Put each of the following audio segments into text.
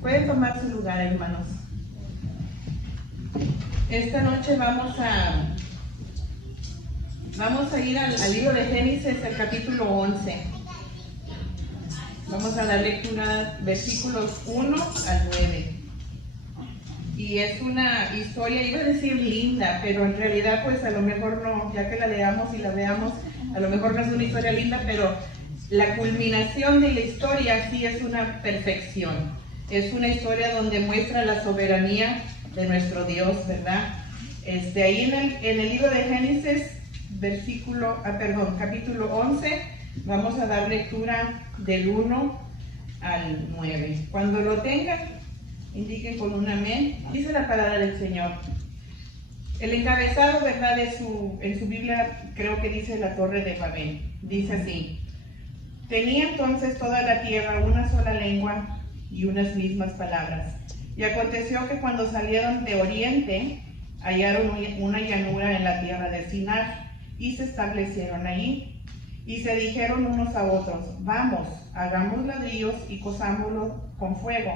Pueden tomar su lugar, hermanos. Esta noche vamos a ir al libro de Génesis, el capítulo 11. Vamos a dar lectura versículos 1 al 9. Y es una historia, iba a decir linda, pero en realidad pues a lo mejor no, ya que la leamos y la veamos, a lo mejor no es una historia linda, pero la culminación de la historia sí es una perfección. Es una historia donde muestra la soberanía de nuestro Dios, ¿verdad? Ahí en el libro de Génesis, capítulo 11, vamos a dar lectura del 1 al 9. Cuando lo tengan, indiquen con un amén. Dice la palabra del Señor. El encabezado, ¿verdad? En su Biblia creo que dice la Torre de Babel. Dice así: tenía entonces toda la tierra una sola lengua y unas mismas palabras. Y aconteció que cuando salieron de oriente, hallaron una llanura en la tierra de Sinar, y se establecieron allí. Y se dijeron unos a otros: vamos, hagamos ladrillos y cosámoslos con fuego.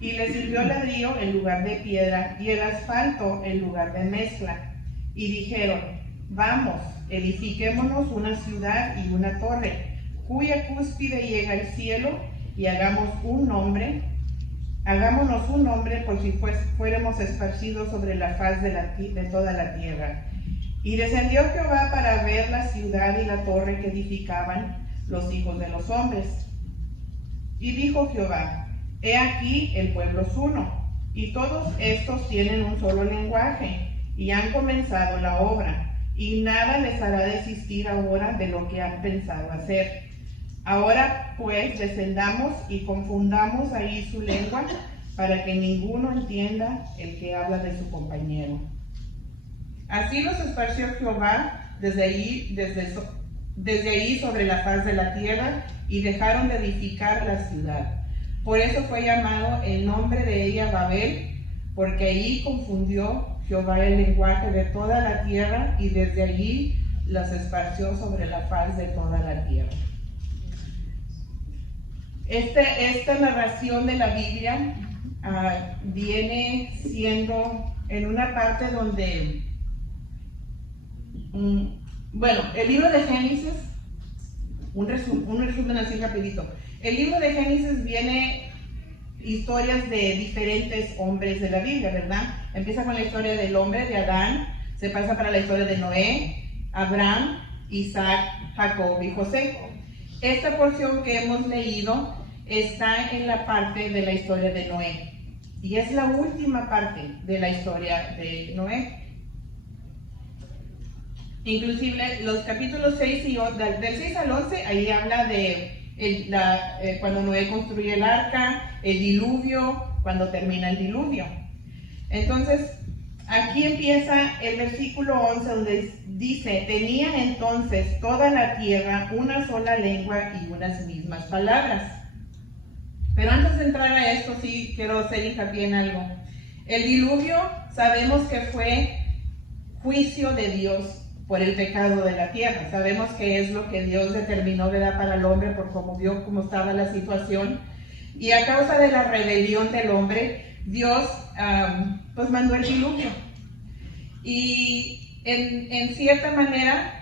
Y les sirvió ladrillo en lugar de piedra, y el asfalto en lugar de mezcla. Y dijeron: vamos, edifiquémonos una ciudad y una torre, cuya cúspide llega al cielo, y hagámonos un nombre por si fuéramos esparcidos sobre la faz de toda la tierra. Y descendió Jehová para ver la ciudad y la torre que edificaban los hijos de los hombres. Y dijo Jehová: he aquí el pueblo es uno, y todos estos tienen un solo lenguaje, y han comenzado la obra, y nada les hará desistir ahora de lo que han pensado hacer. Ahora pues descendamos y confundamos ahí su lengua, para que ninguno entienda el que habla de su compañero. Así los esparció Jehová desde ahí sobre la faz de la tierra, y dejaron de edificar la ciudad. Por eso fue llamado el nombre de ella Babel, porque allí confundió Jehová el lenguaje de toda la tierra, y desde allí las esparció sobre la faz de toda la tierra. Esta narración de la Biblia viene siendo en una parte donde, el libro de Génesis, un resumen así rapidito. El libro de Génesis viene historias de diferentes hombres de la Biblia, ¿verdad? Empieza con la historia del hombre, de Adán, se pasa para la historia de Noé, Abraham, Isaac, Jacob y José. Esta porción que hemos leído está en la parte de la historia de Noé, y es la última parte de la historia de Noé. Inclusive los capítulos 6 del 6 al 11, ahí habla de cuando Noé construye el arca, el diluvio, cuando termina el diluvio. Entonces, aquí empieza el versículo 11, donde dice: tenían entonces toda la tierra una sola lengua y unas mismas palabras. Pero antes de entrar a esto, sí quiero hacer hincapié en algo. El diluvio sabemos que fue juicio de Dios por el pecado de la tierra. Sabemos que es lo que Dios determinó, ¿verdad?, para el hombre, por cómo vio cómo estaba la situación. Y a causa de la rebelión del hombre, Dios pues mandó el diluvio. Y en cierta manera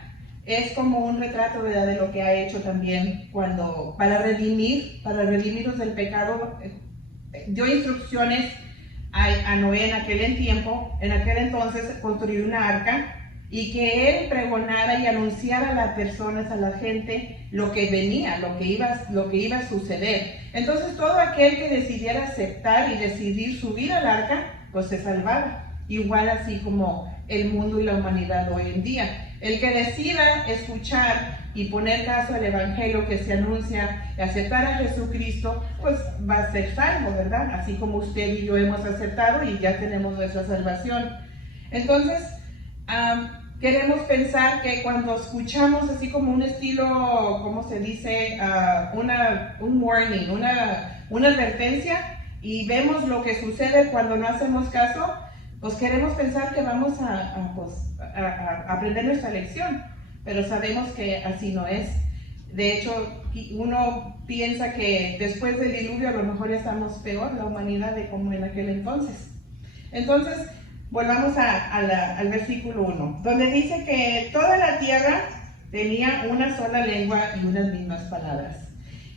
es como un retrato, ¿verdad?, de lo que ha hecho también para redimirnos del pecado. Dio instrucciones a Noé en aquel entonces, construir una arca, y que él pregonara y anunciara a las personas, a la gente, lo que venía, lo que iba a suceder. Entonces todo aquel que decidiera aceptar y decidir subir al arca, pues se salvaba. Igual así como el mundo y la humanidad hoy en día. El que decida escuchar y poner caso al evangelio que se anuncia, aceptar a Jesucristo, pues va a ser salvo, ¿verdad? Así como usted y yo hemos aceptado y ya tenemos nuestra salvación. Entonces, queremos pensar que cuando escuchamos así como un estilo, ¿cómo se dice? Un warning, una advertencia, y vemos lo que sucede cuando no hacemos caso, pues queremos pensar que vamos a aprender nuestra lección, pero sabemos que así no es. De hecho, uno piensa que después del diluvio a lo mejor ya estamos peor, la humanidad, de como en aquel entonces. Entonces, volvamos al versículo 1, donde dice que toda la tierra tenía una sola lengua y unas mismas palabras.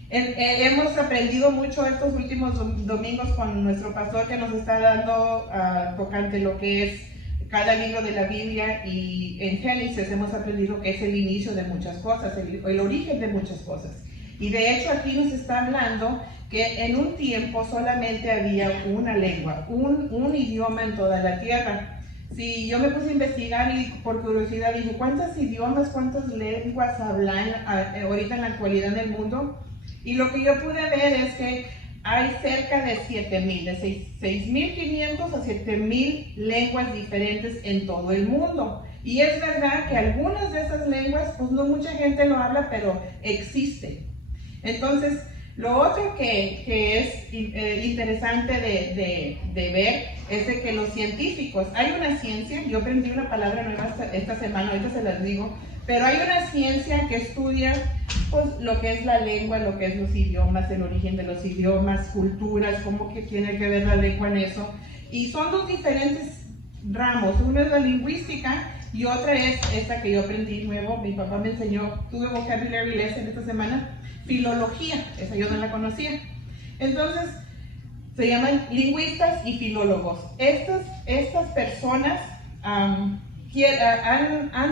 Hemos aprendido mucho estos últimos domingos con nuestro pastor, que nos está dando tocante lo que es cada libro de la Biblia, y en Génesis hemos aprendido que es el inicio de muchas cosas, el origen de muchas cosas. Y de hecho aquí nos está hablando que en un tiempo solamente había una lengua, un idioma en toda la tierra. Si yo me puse a investigar y por curiosidad dije, ¿cuántos idiomas, cuántas lenguas hablan ahorita en la actualidad en el mundo? Y lo que yo pude ver es que hay cerca de 7,000, de 6,500 a 7,000 lenguas diferentes en todo el mundo. Y es verdad que algunas de esas lenguas, pues no mucha gente lo habla, pero existe. Entonces, lo otro que es interesante de ver es de que los científicos, hay una ciencia, yo aprendí una palabra nueva esta semana, ahorita se las digo, pero hay una ciencia que estudia pues lo que es la lengua, lo que es los idiomas, el origen de los idiomas, culturas, cómo que tiene que ver la lengua en eso. Y son dos diferentes ramos, una es la lingüística y otra es esta que yo aprendí nuevo, mi papá me enseñó, tuve vocabulary lesson esta semana, filología, esa yo no la conocía. Entonces, se llaman lingüistas y filólogos. Estas personas han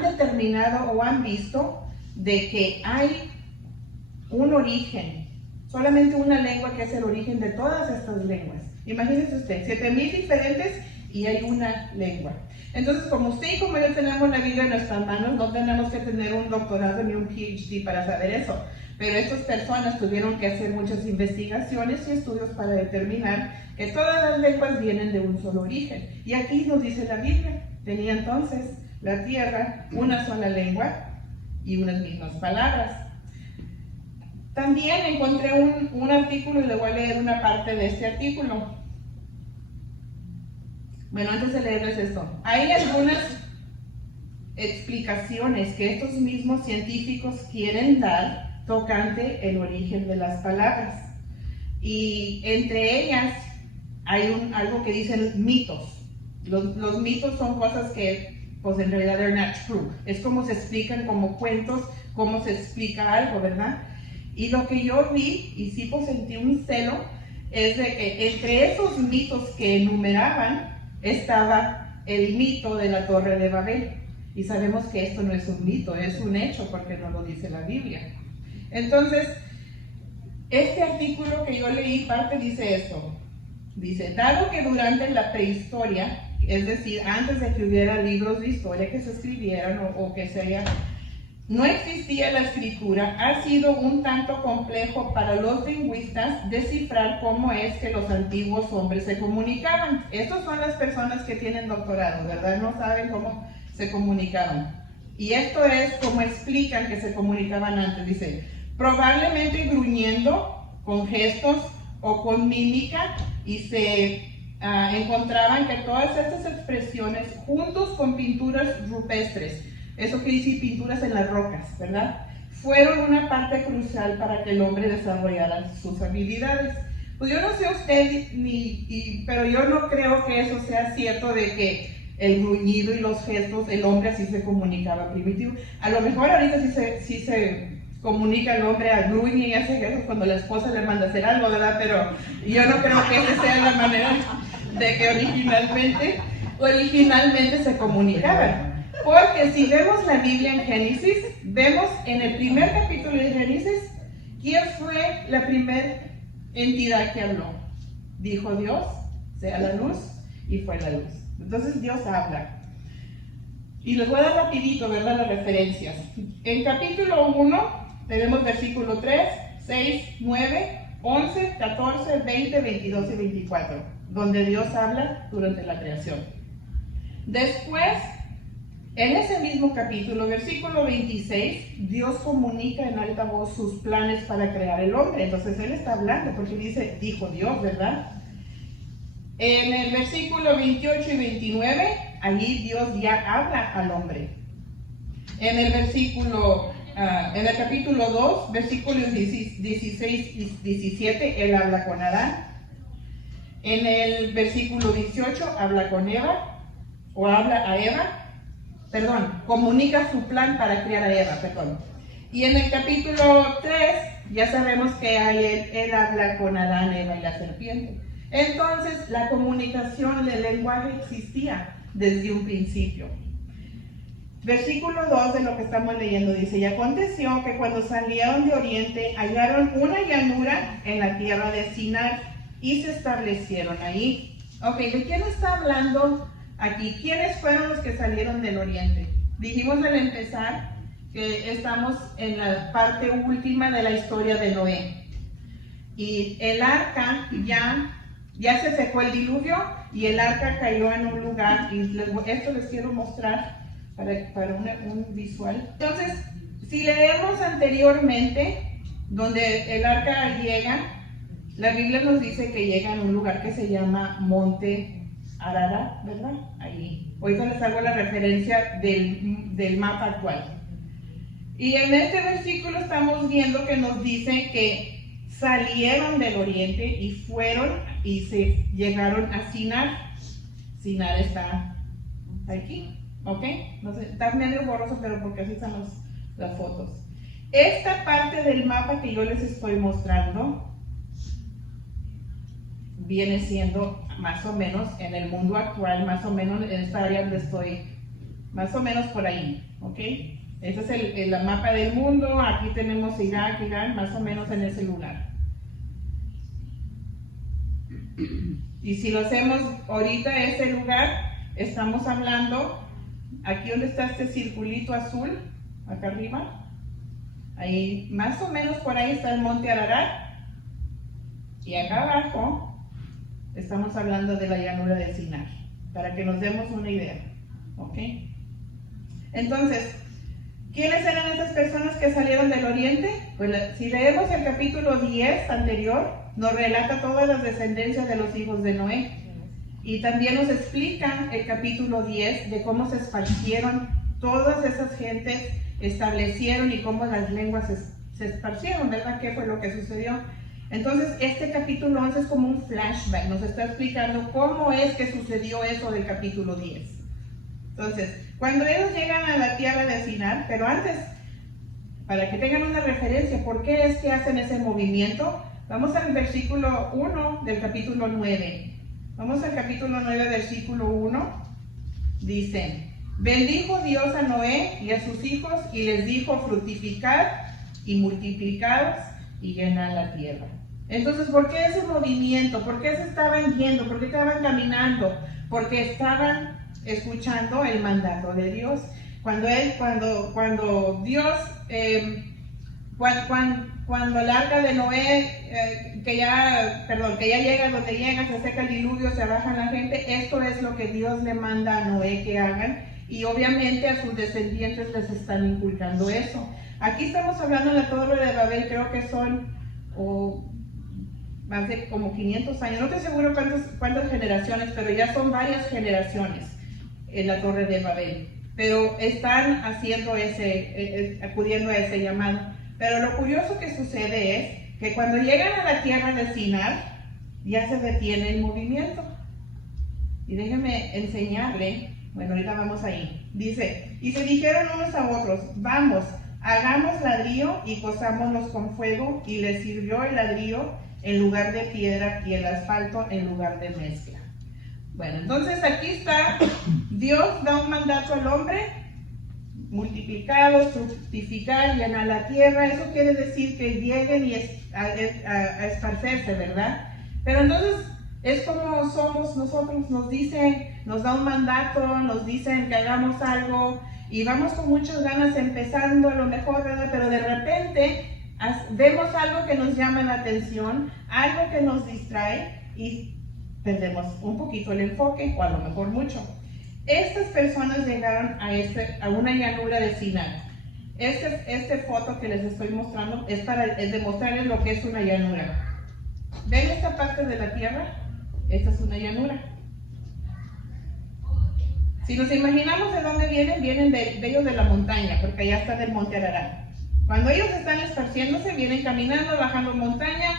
determinado o han visto de que hay un origen, solamente una lengua que es el origen de todas estas lenguas. Imagínense usted, 7,000 diferentes y hay una lengua. Entonces, como usted y como yo tenemos la Biblia en nuestras manos, no tenemos que tener un doctorado ni un PhD para saber eso. Pero estas personas tuvieron que hacer muchas investigaciones y estudios para determinar que todas las lenguas vienen de un solo origen. Y aquí nos dice la Biblia, tenía entonces la tierra una sola lengua y unas mismas palabras. También encontré un artículo y le voy a leer una parte de este artículo. Bueno, antes de leerles esto, hay algunas explicaciones que estos mismos científicos quieren dar tocante el origen de las palabras. Y entre ellas hay algo que dicen mitos. Los mitos son cosas que, pues en realidad, they're not true. Es como se explican como cuentos, cómo se explica algo, ¿verdad? Y lo que yo vi, y sí pues sentí un celo, es de que entre esos mitos que enumeraban estaba el mito de la Torre de Babel. Y sabemos que esto no es un mito, es un hecho, porque no lo dice la Biblia. Entonces, este artículo que yo leí parte dice esto. Dice, dado que durante la prehistoria, es decir, antes de que hubiera libros de historia que se escribieran o que se haya, no existía la escritura, ha sido un tanto complejo para los lingüistas descifrar cómo es que los antiguos hombres se comunicaban. Estas son las personas que tienen doctorado, ¿verdad? No saben cómo se comunicaban. Y esto es como explican que se comunicaban antes. Dice, probablemente gruñendo, con gestos o con mímica, y se encontraban que todas estas expresiones, juntos con pinturas rupestres, eso que dice pinturas en las rocas, ¿verdad?, fueron una parte crucial para que el hombre desarrollara sus habilidades. Pues yo no sé usted, pero yo no creo que eso sea cierto de que el gruñido y los gestos, el hombre así se comunicaba primitivo. A lo mejor ahorita sí se comunica el hombre a gruñe y hace gestos cuando la esposa le manda hacer algo, ¿verdad? Pero yo no creo que esa sea la manera de que originalmente se comunicaban. Porque si vemos la Biblia en Génesis, vemos en el primer capítulo de Génesis, ¿quién fue la primera entidad que habló? Dijo Dios, sea la luz, y fue la luz. Entonces Dios habla. Y les voy a dar rapidito, ¿verdad?, las referencias. En capítulo 1 tenemos versículo 3, 6, 9, 11, 14, 20, 22 y 24, donde Dios habla durante la creación. Después, en ese mismo capítulo, versículo 26, Dios comunica en alta voz sus planes para crear el hombre. Entonces Él está hablando porque dice, dijo Dios, ¿verdad? En el versículo 28 y 29, allí Dios ya habla al hombre. En el versículo en el capítulo 2, versículos 16 y 17, él habla con Adán. En el versículo 18 habla con Eva, o habla a Eva, comunica su plan para criar a Eva, Y en el capítulo 3, ya sabemos que él habla con Adán, Eva y la serpiente. Entonces, la comunicación del lenguaje existía desde un principio. Versículo 2 de lo que estamos leyendo dice: y aconteció que cuando salieron de oriente hallaron una llanura en la tierra de Sinar y se establecieron ahí. Ok, ¿de quién está hablando aquí? ¿Quiénes fueron los que salieron del oriente? Dijimos al empezar que estamos en la parte última de la historia de Noé. Y el arca ya se secó el diluvio y el arca cayó en un lugar. Y esto les quiero mostrar para un visual. Entonces, si leemos anteriormente, donde el arca llega, la Biblia nos dice que llega a un lugar que se llama Monte Ararat, ¿verdad? Ahí. Ahorita les hago la referencia del mapa actual. Y en este versículo estamos viendo que nos dice que salieron del oriente y fueron y se llegaron a Sinar. Sinar está aquí. ¿Ok? No sé, está medio borroso, pero porque así están las fotos. Esta parte del mapa que yo les estoy mostrando viene siendo más o menos en el mundo actual, más o menos en esta área donde estoy, más o menos por ahí. ¿Ok? Este es el mapa del mundo. Aquí tenemos Irak, Irán, más o menos en ese lugar. Y si lo hacemos ahorita, ese lugar, estamos hablando. Aquí donde está este circulito azul, acá arriba, ahí más o menos por ahí está el monte Ararat, y acá abajo estamos hablando de la llanura de Sinar, para que nos demos una idea, ¿ok? Entonces, ¿quiénes eran esas personas que salieron del oriente? Pues si leemos el capítulo 10 anterior, nos relata todas las descendencias de los hijos de Noé. Y también nos explica el capítulo 10 de cómo se esparcieron todas esas gentes, establecieron y cómo las lenguas se esparcieron, ¿verdad? ¿Qué fue lo que sucedió? Entonces, este capítulo 11 es como un flashback, nos está explicando cómo es que sucedió eso del capítulo 10. Entonces, cuando ellos llegan a la tierra de Sinar, pero antes, para que tengan una referencia, ¿por qué es que hacen ese movimiento? Vamos al versículo 1 del capítulo 9. Vamos al capítulo 9, versículo 1. Dice: bendijo Dios a Noé y a sus hijos y les dijo: fructificad y multiplicaos y llenad la tierra. Entonces, ¿por qué ese movimiento? ¿Por qué se estaban yendo? ¿Por qué estaban caminando? Porque estaban escuchando el mandato de Dios. Cuando el arca de Noé, que ya llega donde llega, se seca el diluvio, se baja la gente, esto es lo que Dios le manda a Noé que hagan, y obviamente a sus descendientes les están inculcando eso. Aquí estamos hablando de la Torre de Babel, creo que son más de como 500 años, no estoy seguro cuántas generaciones, pero ya son varias generaciones en la Torre de Babel, pero están haciendo acudiendo a ese llamado. Pero lo curioso que sucede es que cuando llegan a la tierra de Sinar, ya se detiene el movimiento. Y déjenme enseñarle, bueno, ahorita vamos ahí. Dice: y se dijeron unos a otros: vamos, hagamos ladrillo y cosámonos con fuego, y les sirvió el ladrillo en lugar de piedra y el asfalto en lugar de mezcla. Bueno, entonces aquí está, Dios da un mandato al hombre: multiplicados, fructificar, llenar la tierra. Eso quiere decir que lleguen a esparcerse, ¿verdad? Pero entonces es como somos nosotros, nos da un mandato, nos dicen que hagamos algo y vamos con muchas ganas empezando a lo mejor, ¿verdad? Pero de repente vemos algo que nos llama la atención, algo que nos distrae y perdemos un poquito el enfoque, o a lo mejor mucho. Estas personas llegaron a una llanura de Sinar. Esta foto que les estoy mostrando es de mostrarles lo que es una llanura. ¿Ven esta parte de la tierra? Esta es una llanura. Si nos imaginamos de dónde vienen de ellos de la montaña, porque allá está del monte Ararat. Cuando ellos están esparciéndose, vienen caminando, bajando montaña.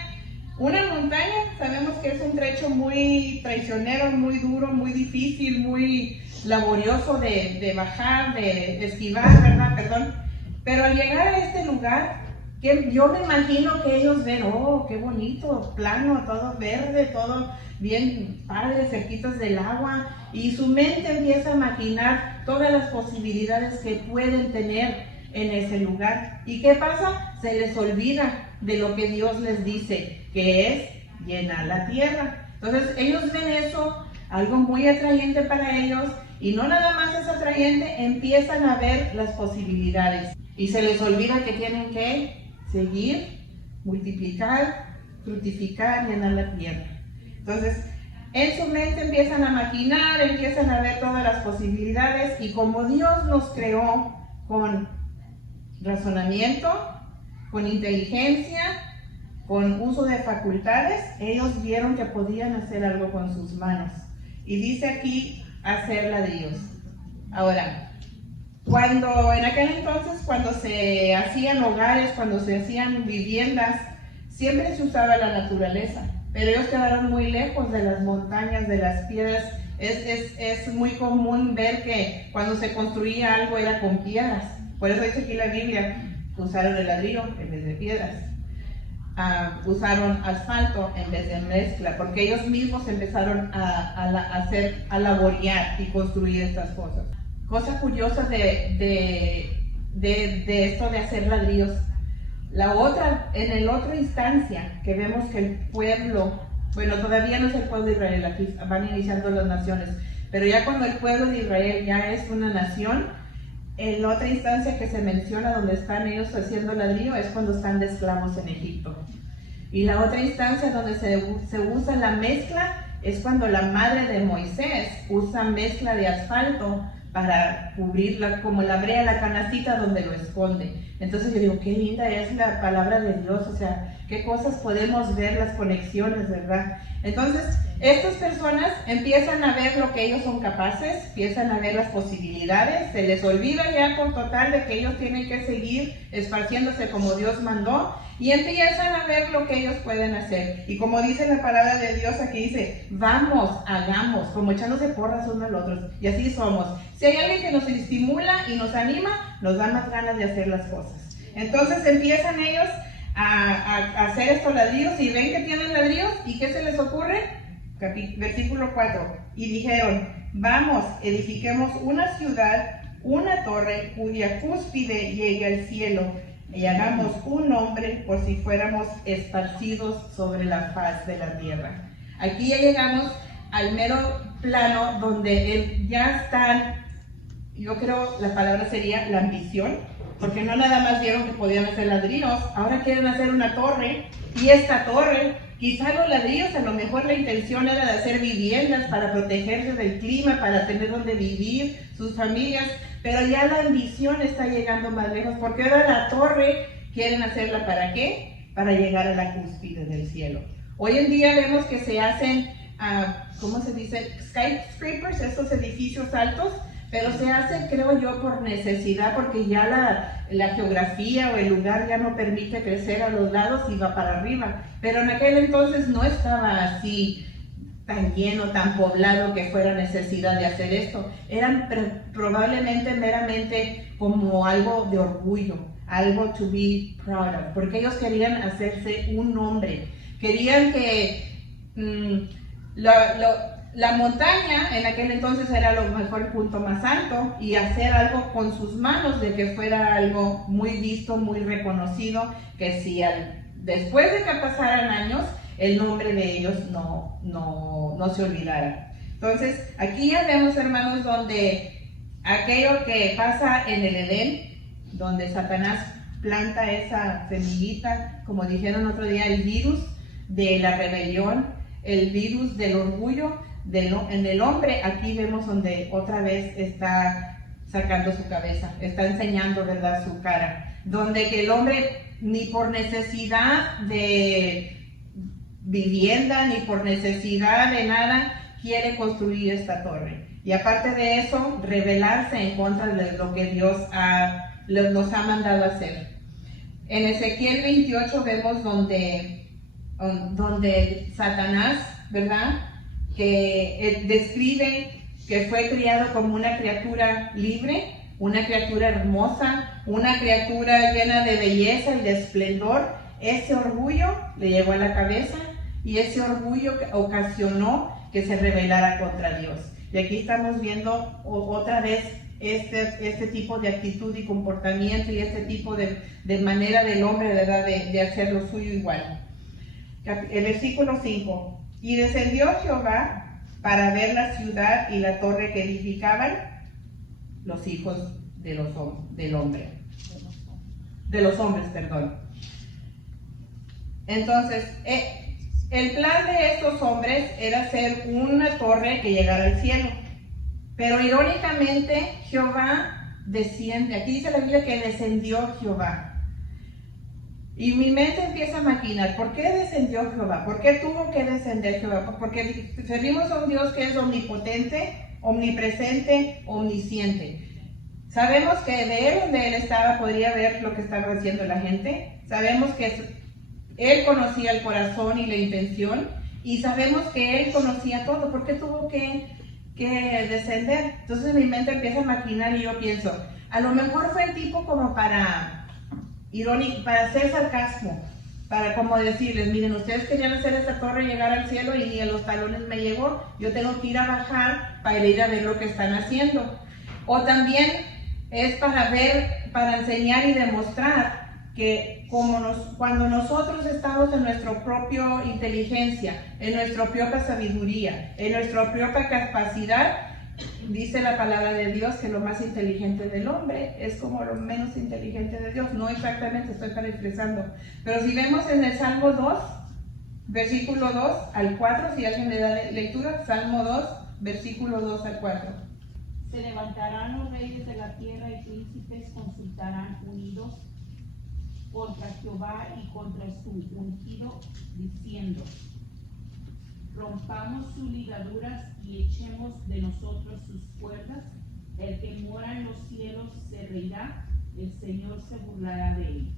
Una montaña, sabemos que es un trecho muy traicionero, muy duro, muy difícil, muy laborioso de bajar, de esquivar, ¿verdad? Perdón. Pero al llegar a este lugar, que yo me imagino que ellos ven, oh, qué bonito, plano, todo verde, todo bien padre, cerquitos del agua, y su mente empieza a maquinar todas las posibilidades que pueden tener en ese lugar. ¿Y qué pasa? Se les olvida de lo que Dios les dice, que es llenar la tierra. Entonces ellos ven eso, algo muy atrayente para ellos, y no nada más es atrayente, empiezan a ver las posibilidades. Y se les olvida que tienen que seguir, multiplicar, fructificar, llenar la tierra. Entonces, en su mente empiezan a maquinar, empiezan a ver todas las posibilidades, y como Dios nos creó con razonamiento, con inteligencia, con uso de facultades, ellos vieron que podían hacer algo con sus manos. Y dice aquí, hacer ladrillos. Ahora, en aquel entonces, cuando se hacían hogares, cuando se hacían viviendas, siempre se usaba la naturaleza, pero ellos quedaron muy lejos de las montañas, de las piedras. Es muy común ver que cuando se construía algo era con piedras. Por eso dice aquí la Biblia, usaron el ladrillo en vez de piedras. Usaron asfalto en vez de mezcla, porque ellos mismos empezaron a laborear y construir estas cosas. Cosa curiosa de esto de hacer ladrillos. En la otra instancia que vemos que el pueblo, bueno, todavía no es el pueblo de Israel, aquí van iniciando las naciones, pero ya cuando el pueblo de Israel ya es una nación, en la otra instancia que se menciona donde están ellos haciendo ladrillo es cuando están de esclavos en Egipto. Y la otra instancia donde se usa la mezcla es cuando la madre de Moisés usa mezcla de asfalto para cubrirla, como la brea, la canastita donde lo esconde. Entonces yo digo, qué linda es la palabra de Dios, o sea, qué cosas podemos ver, las conexiones, ¿verdad? Entonces, estas personas empiezan a ver lo que ellos son capaces, empiezan a ver las posibilidades, se les olvida ya por total de que ellos tienen que seguir esparciéndose como Dios mandó, y empiezan a ver lo que ellos pueden hacer. Y como dice la palabra de Dios aquí, dice, vamos, hagamos, como echándose porras unos al otro. Y así somos. Si hay alguien que nos estimula y nos anima, nos da más ganas de hacer las cosas. Entonces empiezan ellos a hacer estos ladrillos, y ven que tienen ladrillos, ¿y qué se les ocurre? Versículo 4. Y dijeron, vamos, edifiquemos una ciudad, una torre cuya cúspide llegue al cielo, y hagamos un nombre por si fuéramos esparcidos sobre la faz de la tierra. Aquí ya llegamos al mero plano donde ya están, yo creo la palabra sería la ambición, porque no nada más vieron que podían hacer ladrillos, ahora quieren hacer una torre, y esta torre, quizá los ladrillos, a lo mejor la intención era de hacer viviendas para protegerse del clima, para tener donde vivir sus familias, pero ya la ambición está llegando más lejos, porque ahora la torre quieren hacerla ¿para qué? Para llegar a la cúspide del cielo. Hoy en día vemos que se hacen, ¿cómo se dice? Skyscrapers, estos edificios altos, pero se hacen, creo yo, por necesidad, porque ya la geografía o el lugar ya no permite crecer a los lados y va para arriba. Pero en aquel entonces no estaba así tan lleno, tan poblado que fuera necesidad de hacer esto. Eran probablemente meramente como algo de orgullo, algo to be proud of, porque ellos querían hacerse un nombre. Querían que la montaña en aquel entonces era lo mejor, el punto más alto, y hacer algo con sus manos, de que fuera algo muy visto, muy reconocido, que si después de que pasaran años, el nombre de ellos no se olvidara. Entonces, aquí ya vemos, hermanos, donde aquello que pasa en el Edén, donde Satanás planta esa semillita, como dijeron otro día, el virus de la rebelión, el virus del orgullo en el hombre. Aquí vemos donde otra vez está sacando su cabeza, está enseñando, ¿verdad?, su cara, donde que el hombre ni por necesidad de vivienda, ni por necesidad de nada, quiere construir esta torre. Y aparte de eso, rebelarse en contra de lo que Dios nos ha mandado hacer. En Ezequiel 28 vemos donde Satanás, ¿verdad? Que describe que fue criado como una criatura libre, una criatura hermosa, una criatura llena de belleza y de esplendor. Ese orgullo le llegó a la cabeza y ese orgullo ocasionó que se rebelara contra Dios. Y aquí estamos viendo otra vez este tipo de actitud y comportamiento y este tipo de manera del hombre, ¿verdad?, de hacer lo suyo igual. El versículo 5. Y descendió Jehová para ver la ciudad y la torre que edificaban los hijos de los hombres, perdón. Entonces, el plan de estos hombres era hacer una torre que llegara al cielo. Pero irónicamente, Jehová desciende. Aquí dice la Biblia que descendió Jehová. Y mi mente empieza a maquinar, ¿por qué descendió Jehová? ¿Por qué tuvo que descender Jehová? Porque servimos a un Dios que es omnipotente, omnipresente, omnisciente. Sabemos que de él, donde él estaba, podría ver lo que estaba haciendo la gente. Sabemos que él conocía el corazón y la intención. Y sabemos que él conocía todo. ¿Por qué tuvo que descender? Entonces mi mente empieza a maquinar y yo pienso, a lo mejor fue el tipo como para hacer sarcasmo, para como decirles, miren, ustedes querían hacer esta torre llegar al cielo y ni a los talones me llegó, yo tengo que ir a bajar para ir a ver lo que están haciendo. O también es para enseñar y demostrar que cuando nosotros estamos en nuestra propia inteligencia, en nuestra propia sabiduría, en nuestra propia capacidad, dice la palabra de Dios que lo más inteligente del hombre es como lo menos inteligente de Dios. No exactamente, estoy parafraseando. Pero si vemos en el Salmo 2, versículo 2 al 4, si alguien le da lectura, Salmo 2, versículo 2 al 4. Se levantarán los reyes de la tierra y príncipes consultarán unidos contra Jehová y contra su ungido, diciendo: rompamos sus ligaduras y echemos de nosotros sus cuerdas. El que mora en los cielos se reirá, el Señor se burlará de ellos.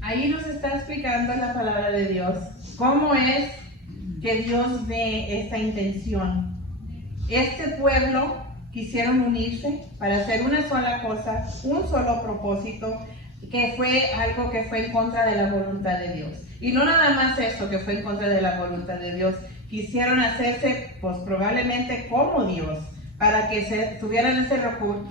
Ahí nos está explicando la palabra de Dios cómo es que Dios ve esta intención. Este pueblo quisieron unirse para hacer una sola cosa, un solo propósito, que fue algo que fue en contra de la voluntad de Dios. Y no nada más eso, que fue en contra de la voluntad de Dios. Quisieron hacerse, pues probablemente como Dios, para que tuvieran ese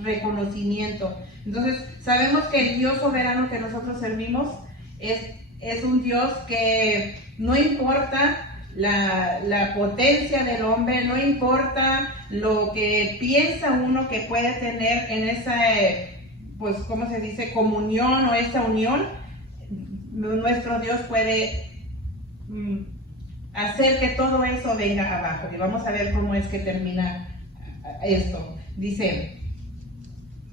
reconocimiento. Entonces, sabemos que el Dios soberano que nosotros servimos es un Dios que no importa la potencia del hombre, no importa lo que piensa uno que puede tener en esa, pues, ¿cómo se dice?, comunión o esa unión. Nuestro Dios puede hacer que todo eso venga abajo. Y vamos a ver cómo es que termina esto. Dice: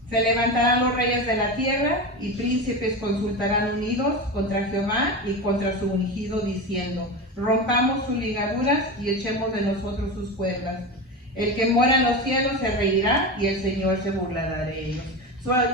se levantarán los reyes de la tierra y príncipes consultarán unidos contra Jehová y contra su ungido, diciendo: rompamos sus ligaduras y echemos de nosotros sus cuerdas. El que mora en los cielos se reirá y el Señor se burlará de ellos.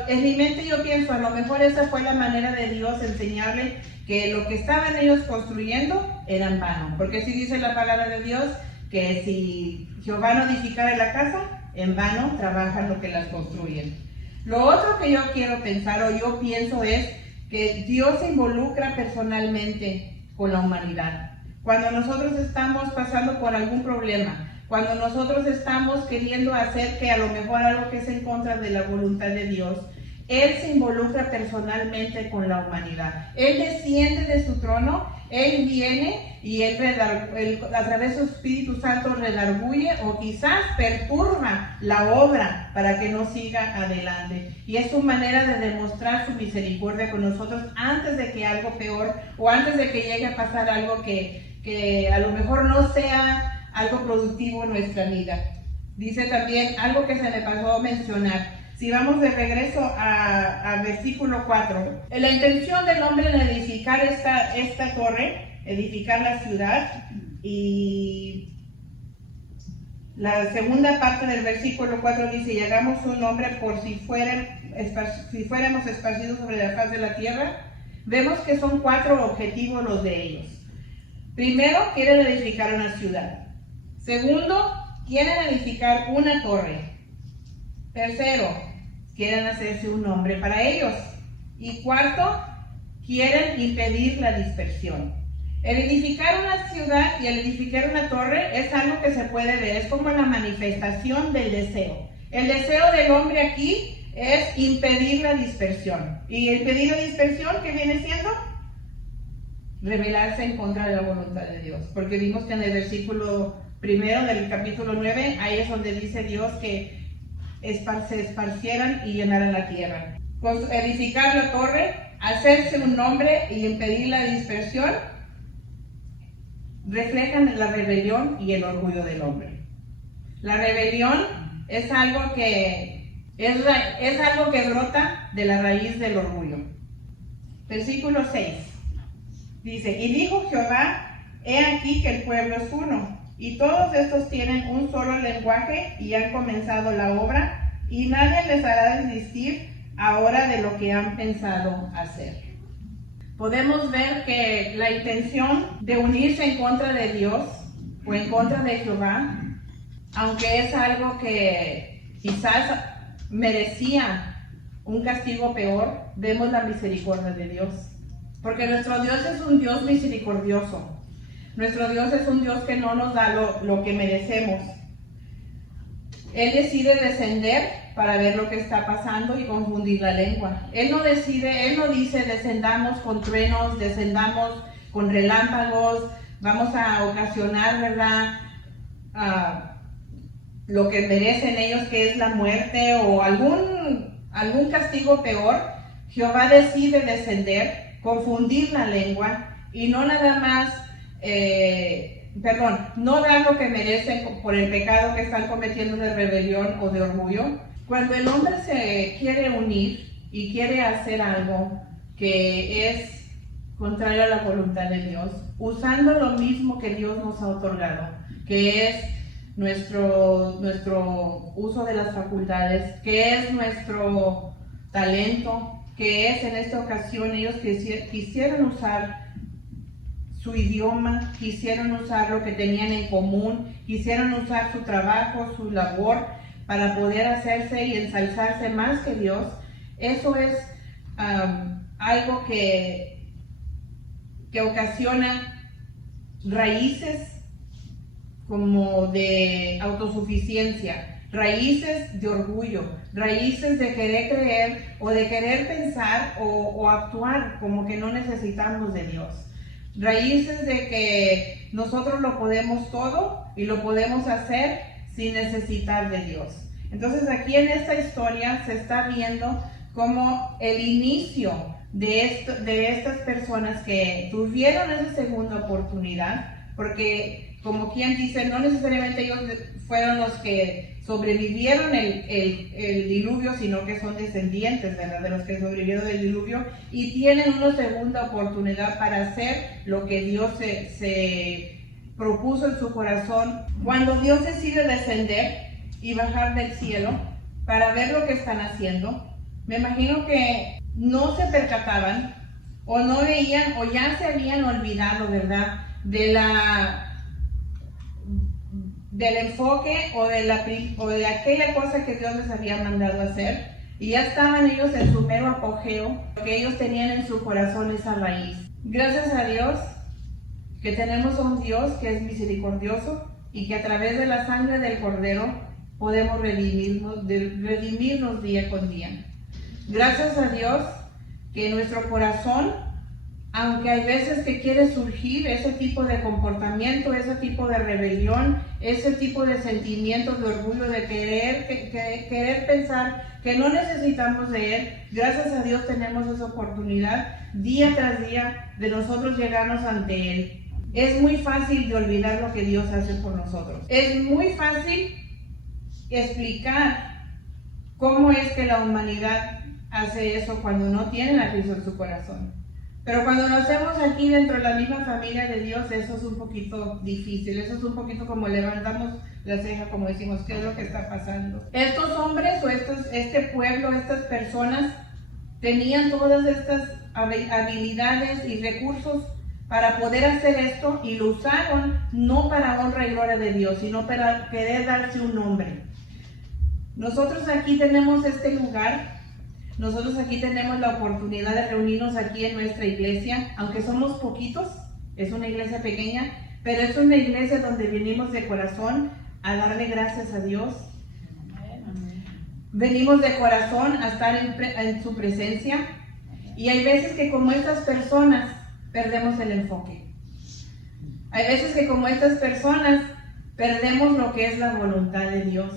En mi mente yo pienso, a lo mejor esa fue la manera de Dios enseñarle que lo que estaban ellos construyendo era en vano. Porque si dice la palabra de Dios que si Jehová no edificara la casa, en vano trabajan los que las construyen. Lo otro que yo quiero pensar o yo pienso es que Dios se involucra personalmente con la humanidad. Cuando nosotros estamos pasando por algún problema, cuando nosotros estamos queriendo hacer que a lo mejor algo que es en contra de la voluntad de Dios, Él se involucra personalmente con la humanidad. Él desciende de su trono, Él viene y Él a través de su Espíritu Santo redarguye o quizás perturba la obra para que no siga adelante. Y es su manera de demostrar su misericordia con nosotros antes de que algo peor o antes de que llegue a pasar algo que a lo mejor no sea algo productivo en nuestra vida. Dice también algo que se me pasó a mencionar. Si vamos de regreso a versículo 4, la intención del hombre en edificar esta torre, edificar la ciudad, y la segunda parte del versículo 4 dice: y hagamos un nombre por si fuéramos esparcidos sobre la faz de la tierra. vemos que son 4 objetivos los de ellos. Primero, quieren edificar una ciudad. Segundo, quieren edificar una torre. Tercero, quieren hacerse un nombre para ellos. Y cuarto, quieren impedir la dispersión. El edificar una ciudad y el edificar una torre es algo que se puede ver, es como la manifestación del deseo. El deseo del hombre aquí es impedir la dispersión. ¿Y impedir la dispersión qué viene siendo? Rebelarse en contra de la voluntad de Dios. Porque vimos que en el versículo 1 del capítulo 9, ahí es donde dice Dios que se esparcieran y llenaran la tierra. Edificar la torre, hacerse un nombre y impedir la dispersión, reflejan la rebelión y el orgullo del hombre. La rebelión es algo que brota de la raíz del orgullo. Versículo 6 dice: y dijo Jehová, he aquí que el pueblo es uno, y todos estos tienen un solo lenguaje y han comenzado la obra, y nadie les hará desistir ahora de lo que han pensado hacer. Podemos ver que la intención de unirse en contra de Dios o en contra de Jehová, aunque es algo que quizás merecía un castigo peor, vemos la misericordia de Dios. Porque nuestro Dios es un Dios misericordioso. Nuestro Dios es un Dios que no nos da lo que merecemos. Él decide descender para ver lo que está pasando y confundir la lengua. Él no dice descendamos con truenos, descendamos con relámpagos, vamos a ocasionar, ¿verdad?, lo que merecen ellos, que es la muerte o algún castigo peor. Jehová decide descender, confundir la lengua y no nada más, no dar lo que merecen por el pecado que están cometiendo de rebelión o de orgullo. Cuando el hombre se quiere unir y quiere hacer algo que es contrario a la voluntad de Dios, usando lo mismo que Dios nos ha otorgado, que es nuestro uso de las facultades, que es nuestro talento, que es en esta ocasión ellos quisieron usar su idioma, quisieron usar lo que tenían en común, quisieron usar su trabajo, su labor para poder hacerse y ensalzarse más que Dios. Eso es algo que ocasiona raíces como de autosuficiencia, raíces de orgullo, raíces de querer creer o de querer pensar o actuar como que no necesitamos de Dios. Raíces de que nosotros lo podemos todo y lo podemos hacer sin necesitar de Dios. Entonces aquí en esta historia se está viendo como el inicio de estas personas que tuvieron esa segunda oportunidad, porque como quien dice, no necesariamente ellos fueron los que sobrevivieron el diluvio, sino que son descendientes, ¿verdad?, de los que sobrevivieron del diluvio y tienen una segunda oportunidad para hacer lo que Dios se propuso en su corazón. Cuando Dios decide descender y bajar del cielo para ver lo que están haciendo, me imagino que no se percataban o no veían o ya se habían olvidado, ¿verdad?, del enfoque o de aquella cosa que Dios les había mandado hacer, y ya estaban ellos en su mero apogeo, que ellos tenían en su corazón esa raíz. Gracias a Dios que tenemos a un Dios que es misericordioso y que a través de la sangre del Cordero podemos redimirnos día con día. Gracias a Dios que nuestro corazón, aunque hay veces que quiere surgir ese tipo de comportamiento, ese tipo de rebelión, ese tipo de sentimientos de orgullo, de querer pensar que no necesitamos de Él, gracias a Dios tenemos esa oportunidad día tras día de nosotros llegarnos ante Él. Es muy fácil de olvidar lo que Dios hace por nosotros. Es muy fácil explicar cómo es que la humanidad hace eso cuando no tienen a Cristo en su corazón. Pero cuando lo hacemos aquí dentro de la misma familia de Dios, eso es un poquito difícil, eso es un poquito como levantamos la ceja, como decimos, ¿qué es lo que está pasando? Estos hombres o este pueblo, estas personas, tenían todas estas habilidades y recursos para poder hacer esto, y lo usaron no para honra y gloria de Dios, sino para querer darse un nombre. Nosotros aquí tenemos este lugar, nosotros aquí tenemos la oportunidad de reunirnos aquí en nuestra iglesia, aunque somos poquitos, es una iglesia pequeña, pero es una iglesia donde venimos de corazón a darle gracias a Dios. Venimos de corazón a estar en su presencia, y hay veces que como estas personas perdemos el enfoque. Hay veces que como estas personas perdemos lo que es la voluntad de Dios.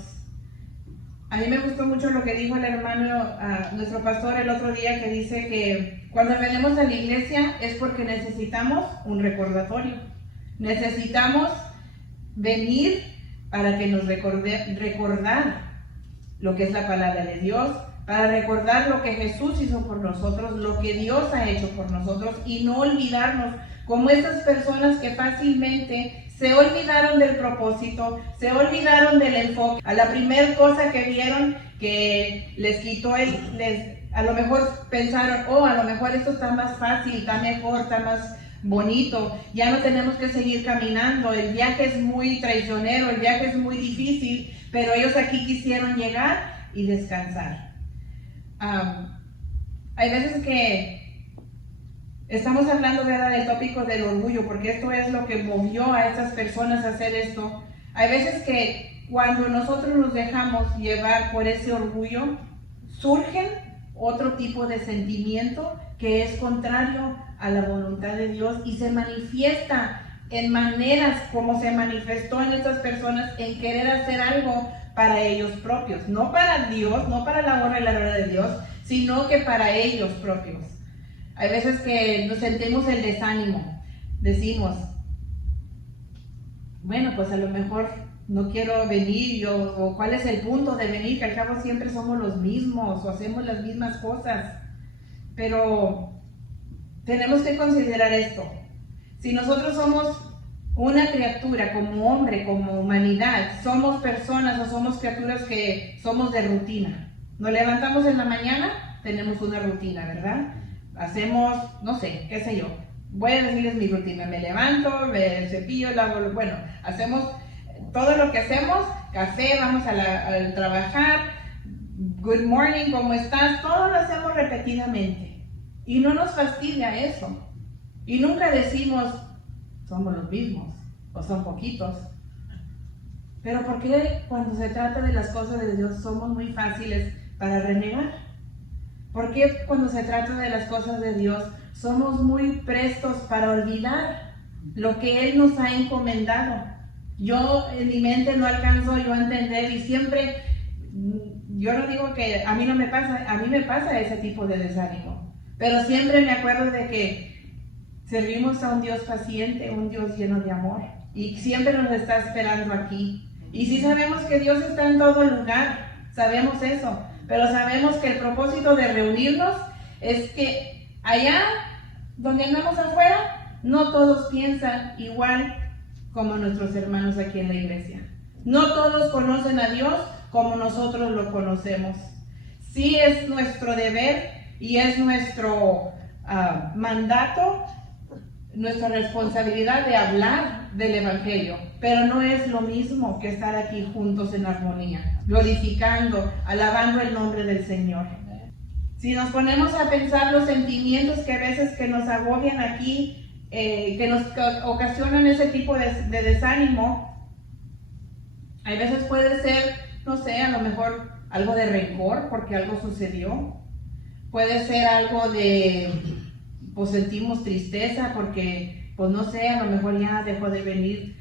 A mí me gustó mucho lo que dijo el hermano, nuestro pastor el otro día, que dice que cuando venimos a la iglesia es porque necesitamos un recordatorio. Necesitamos venir para que nos recordar lo que es la palabra de Dios, para recordar lo que Jesús hizo por nosotros, lo que Dios ha hecho por nosotros, y no olvidarnos como estas personas que fácilmente se olvidaron del propósito, se olvidaron del enfoque. A la primera cosa que vieron que les quitó a lo mejor pensaron, oh, a lo mejor esto está más fácil, está mejor, está más bonito, ya no tenemos que seguir caminando, el viaje es muy traicionero, el viaje es muy difícil, pero ellos aquí quisieron llegar y descansar. Hay veces que estamos hablando, ¿verdad?, del tópico del orgullo, porque esto es lo que movió a estas personas a hacer esto. Hay veces que cuando nosotros nos dejamos llevar por ese orgullo, surgen otro tipo de sentimiento que es contrario a la voluntad de Dios, y se manifiesta en maneras como se manifestó en estas personas, en querer hacer algo para ellos propios, no para Dios, no para la honra y la gloria de Dios, sino que para ellos propios. Hay veces que nos sentimos el desánimo, decimos, bueno, pues a lo mejor no quiero venir, o cuál es el punto de venir, que al cabo siempre somos los mismos, o hacemos las mismas cosas. Pero tenemos que considerar esto. Si nosotros somos una criatura, como hombre, como humanidad, somos personas o somos criaturas que somos de rutina. Nos levantamos en la mañana, tenemos una rutina, ¿verdad? Hacemos, no sé, qué sé yo. Voy a decirles mi rutina. Me levanto, me cepillo, lavo, bueno, hacemos todo lo que hacemos, café, vamos a trabajar, good morning, ¿cómo estás? Todo lo hacemos repetidamente. Y no nos fastidia eso. Y nunca decimos, somos los mismos, o son poquitos. Pero ¿por qué cuando se trata de las cosas de Dios somos muy fáciles para renegar? ¿Por qué cuando se trata de las cosas de Dios somos muy prestos para olvidar lo que Él nos ha encomendado? Yo en mi mente no alcanzo yo a entender, y siempre, yo no digo que a mí no me pasa, a mí me pasa ese tipo de desánimo, pero siempre me acuerdo de que servimos a un Dios paciente, un Dios lleno de amor, y siempre nos está esperando aquí. Y sí sabemos que Dios está en todo lugar, sabemos eso, pero sabemos que el propósito de reunirnos es que allá donde andamos afuera, no todos piensan igual como nuestros hermanos aquí en la iglesia. No todos conocen a Dios como nosotros lo conocemos. Sí es nuestro deber y es nuestro mandato, nuestra responsabilidad de hablar del Evangelio, pero no es lo mismo que estar aquí juntos en armonía, glorificando, alabando el nombre del Señor. Si nos ponemos a pensar los sentimientos que a veces que nos agobian aquí, que nos ocasionan ese tipo de desánimo, a veces puede ser, no sé, a lo mejor algo de rencor porque algo sucedió, puede ser algo de, pues sentimos tristeza porque, pues no sé, a lo mejor ya dejó de venir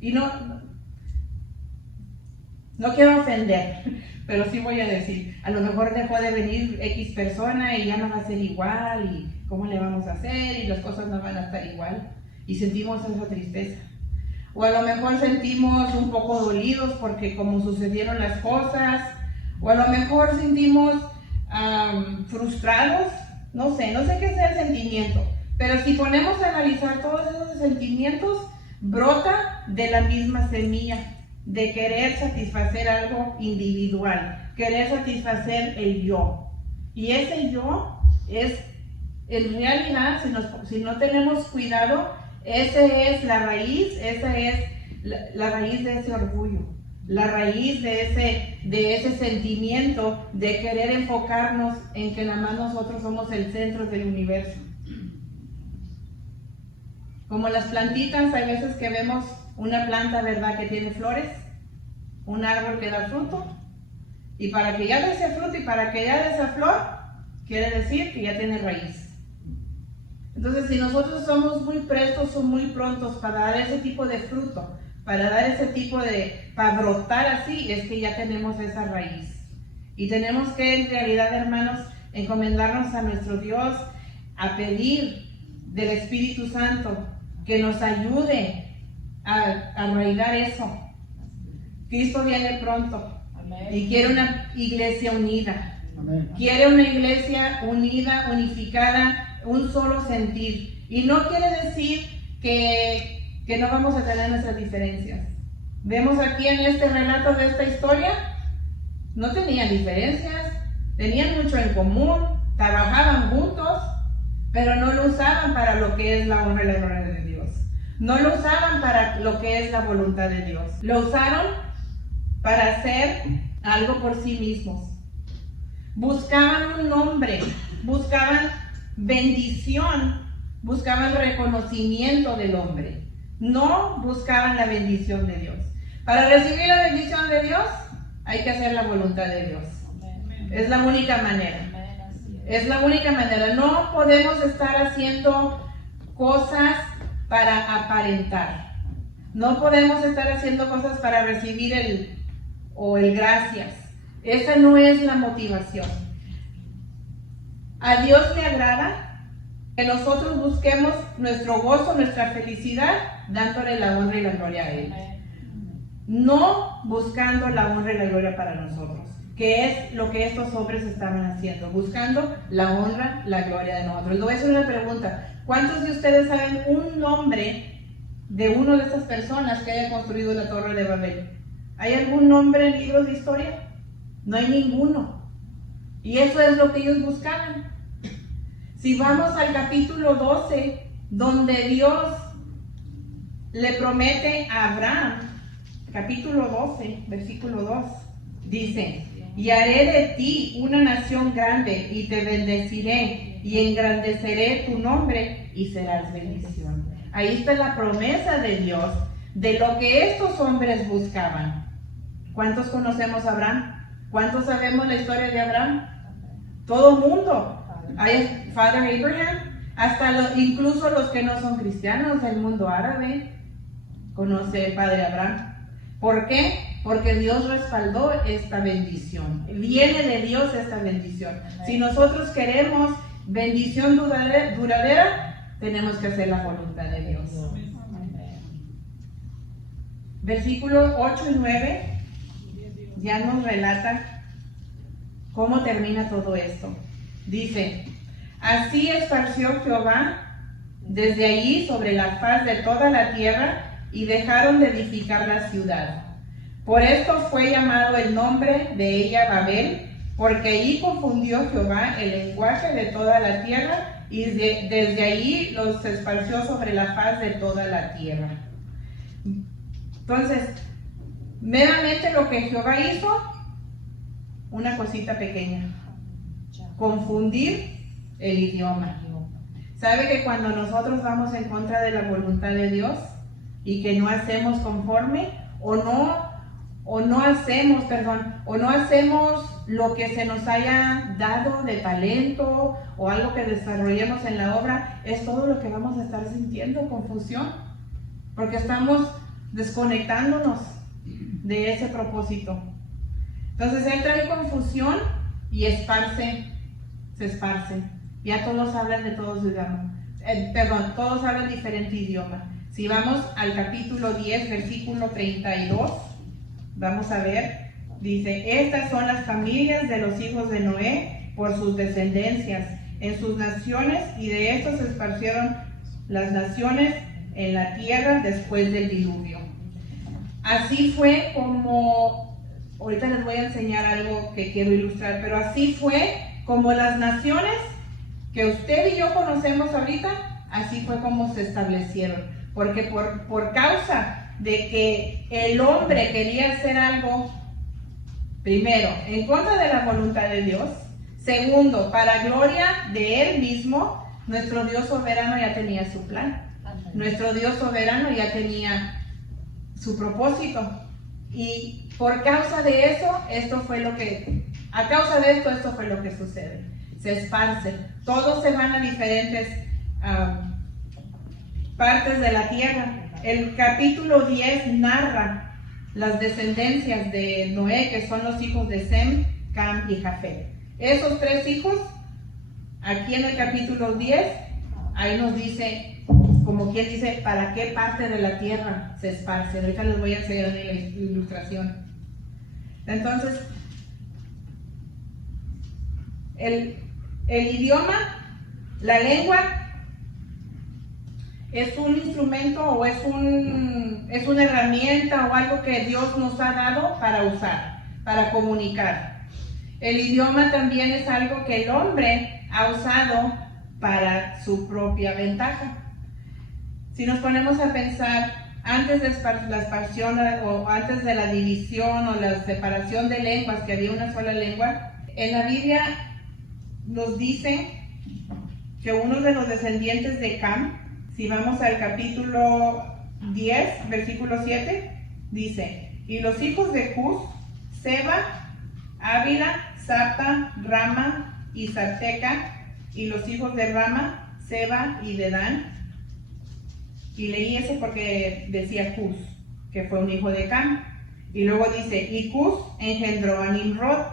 y no quiero ofender, pero sí voy a decir, a lo mejor dejó de venir X persona y ya no va a ser igual, y cómo le vamos a hacer, y las cosas no van a estar igual, y sentimos esa tristeza. O a lo mejor sentimos un poco dolidos porque como sucedieron las cosas, o a lo mejor sentimos frustrados, no sé qué sea el sentimiento, pero si ponemos a analizar todos esos sentimientos, brota de la misma semilla, de querer satisfacer algo individual, querer satisfacer el yo. Y ese yo es, en realidad, si no tenemos cuidado, esa es la raíz, esa es la raíz de ese orgullo, la raíz de ese sentimiento de querer enfocarnos en que nada más nosotros somos el centro del universo. Como las plantitas, hay veces que vemos una planta, ¿verdad?, que tiene flores, un árbol que da fruto, y para que ya dé ese fruto y para que ya dé esa flor, quiere decir que ya tiene raíz. Entonces, si nosotros somos muy prestos o muy prontos para dar ese tipo de fruto, para dar ese tipo para brotar así, es que ya tenemos esa raíz. Y tenemos que, en realidad, hermanos, encomendarnos a nuestro Dios, a pedir del Espíritu Santo que nos ayude a arraigar eso. Cristo viene pronto. Amén. Y quiere una iglesia unida. Amén. Quiere una iglesia unida, unificada, un solo sentir. Y no quiere decir que no vamos a tener nuestras diferencias. Vemos aquí en este relato de esta historia, no tenían diferencias, tenían mucho en común, trabajaban juntos, pero no lo usaban para lo que es la honra y la gloria de Dios. No lo usaban para lo que es la voluntad de Dios. Lo usaron para hacer algo por sí mismos. Buscaban un nombre, buscaban bendición, buscaban reconocimiento del hombre. No buscaban la bendición de Dios. Para recibir la bendición de Dios, hay que hacer la voluntad de Dios. Amén. Es la única manera. Amén, así es. Es la única manera. No podemos estar haciendo cosas para aparentar. No podemos estar haciendo cosas para recibir el gracias. Esa no es la motivación. A Dios le agrada que nosotros busquemos nuestro gozo, nuestra felicidad, dándole la honra y la gloria a Él. Amén. No buscando la honra y la gloria para nosotros, que es lo que estos hombres estaban haciendo, buscando la honra, la gloria de nosotros. Les voy a hacer una pregunta. ¿Cuántos de ustedes saben un nombre de uno de estas personas que haya construido la Torre de Babel? ¿Hay algún nombre en libros de historia? No hay ninguno. Y eso es lo que ellos buscaban. Si vamos al capítulo 12, donde Dios le promete a Abraham, capítulo 12, versículo 2, dice: y haré de ti una nación grande y te bendeciré y engrandeceré tu nombre y serás bendición. Ahí está la promesa de Dios de lo que estos hombres buscaban. ¿Cuántos conocemos a Abraham? ¿Cuántos sabemos la historia de Abraham? Todo el mundo. Hay Father Abraham, hasta incluso los que no son cristianos del mundo árabe conoce el Padre Abraham. ¿Por qué? Porque Dios respaldó esta bendición. Viene de Dios esta bendición. Si nosotros queremos bendición duradera, tenemos que hacer la voluntad de Dios. Versículos 8 y 9 ya nos relata cómo termina todo esto. Dice: así esparció Jehová desde allí sobre la faz de toda la tierra, y dejaron de edificar la ciudad. Por esto fue llamado el nombre de ella Babel, porque allí confundió Jehová el lenguaje de toda la tierra, y desde allí los esparció sobre la faz de toda la tierra. Entonces, meramente lo que Jehová hizo, una cosita pequeña: confundir el idioma. ¿Sabe que cuando nosotros vamos en contra de la voluntad de Dios y que no hacemos conforme, o no hacemos lo que se nos haya dado de talento o algo que desarrollemos en la obra, es todo lo que vamos a estar sintiendo, confusión, porque estamos desconectándonos de ese propósito. Entonces Él trae confusión y se esparce. Ya todos hablan de todos idiomas. Todos hablan diferente idioma. Si vamos al capítulo 10, versículo 32, vamos a ver, dice: estas son las familias de los hijos de Noé por sus descendencias, en sus naciones, y de estos se esparcieron las naciones en la tierra después del diluvio. Así fue como, ahorita les voy a enseñar algo que quiero ilustrar, pero así fue como las naciones que usted y yo conocemos ahorita, así fue como se establecieron. Porque por causa de que el hombre quería hacer algo, primero, en contra de la voluntad de Dios, segundo, para gloria de Él mismo, nuestro Dios soberano ya tenía su plan. Nuestro Dios soberano ya tenía su propósito. Y por causa de eso, esto fue lo que sucede. Se esparcen. Todos se van a diferentes partes de la tierra. El capítulo 10 narra las descendencias de Noé, que son los hijos de Sem, Cam y Jafet. Esos tres hijos, aquí en el capítulo 10, ahí nos dice, como quien dice, para qué parte de la tierra se esparce. Ahorita les voy a enseñar en la ilustración. Entonces, el idioma, la lengua, es un instrumento o es una herramienta o algo que Dios nos ha dado para usar, para comunicar. El idioma también es algo que el hombre ha usado para su propia ventaja. Si nos ponemos a pensar, antes de la expansión o antes de la división o la separación de lenguas, que había una sola lengua, en la Biblia nos dice que uno de los descendientes de Cam, si vamos al capítulo 10, versículo 7, dice, y los hijos de Cus, Seba, Ávila, Sapa, Rama y Sarteca, y los hijos de Rama, Seba y Dedán. Y leí eso porque decía Cus, que fue un hijo de Cam. Y luego dice, y Cus engendró a Nimrod,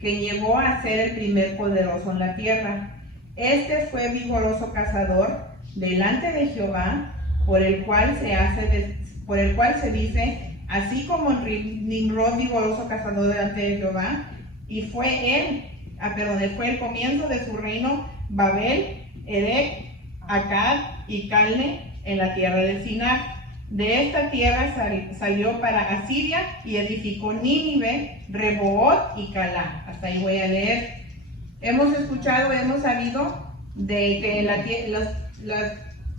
que llegó a ser el primer poderoso en la tierra. Este fue vigoroso cazador delante de Jehová, por el cual se dice, así como Nimrod vigoroso cazador delante de Jehová, y fue el comienzo de su reino, Babel, Erec, Akkad y Calne, en la tierra de Sinar. De esta tierra salió para Asiria y edificó Nínive, Rehoboth y Calá. Hasta ahí voy a leer. Hemos escuchado, hemos sabido de que